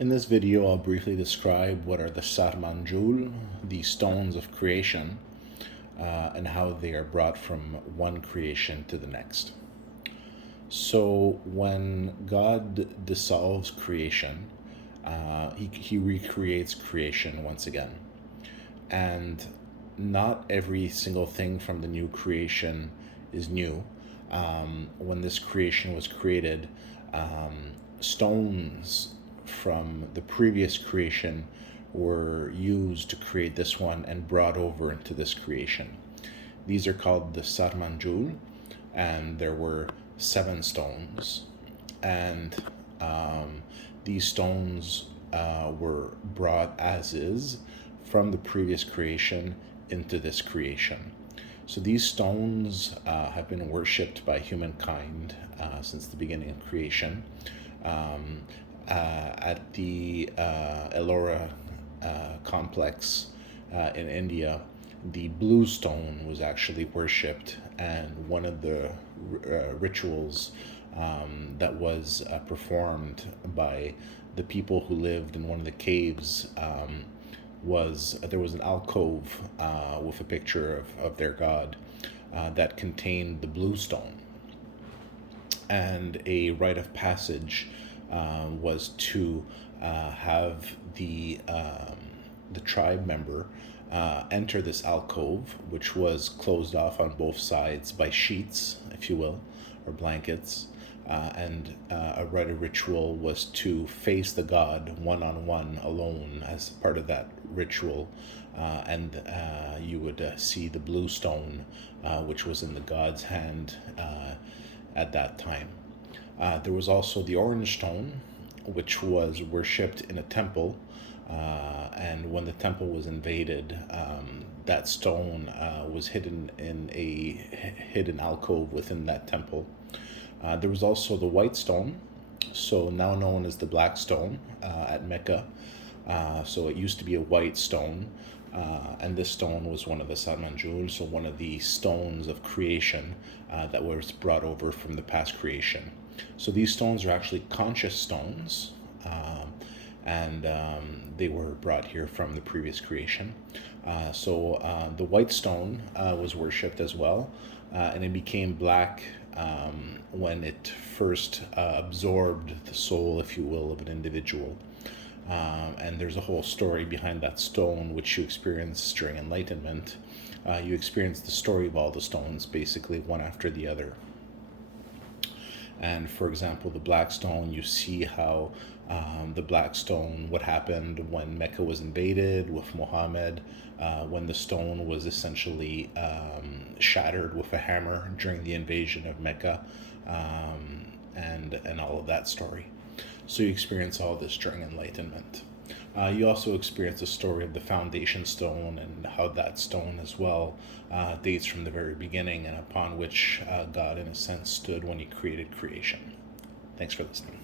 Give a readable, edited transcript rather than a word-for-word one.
In this video, I'll briefly describe what are the Sarmanjul, the stones of creation, and how they are brought from one creation to the next. So when God dissolves creation, he recreates creation once again. And not every single thing from the new creation is new. When this creation was created, stones from the previous creation were used to create this one and brought over into this creation. These are called the Sarmanjul, and there were 7 stones. And these stones were brought as is from the previous creation into this creation. So these stones have been worshipped by humankind since the beginning of creation. At the Ellora complex in India, the blue stone was actually worshipped, and one of the rituals that was performed by the people who lived in one of the caves was there was an alcove with a picture of their god that contained the blue stone, and a rite of passage was to have the tribe member enter this alcove, which was closed off on both sides by sheets, if you will, or blankets. And a rite of ritual was to face the god one-on-one alone as part of that ritual. And you would see the blue stone, which was in the god's hand at that time. There was also the orange stone, which was worshipped in a temple. And when the temple was invaded, that stone was hidden in a hidden alcove within that temple. There was also the white stone, so now known as the black stone at Mecca. So it used to be a white stone, and this stone was one of the Sarmanjul, so one of the stones of creation that was brought over from the past creation. So these stones are actually conscious stones, and they were brought here from the previous creation. So the white stone was worshipped as well, and it became black when it first absorbed the soul, if you will, of an individual. And there's a whole story behind that stone, which you experience during enlightenment. You experience the story of all the stones, basically one after the other. And for example, the black stone, you see how the black stone, what happened when Mecca was invaded with Muhammad, when the stone was essentially shattered with a hammer during the invasion of Mecca, and all of that story. So you experience all this during enlightenment. You also experience the story of the foundation stone and how that stone as well dates from the very beginning, and upon which God, in a sense, stood when he created creation. Thanks for listening.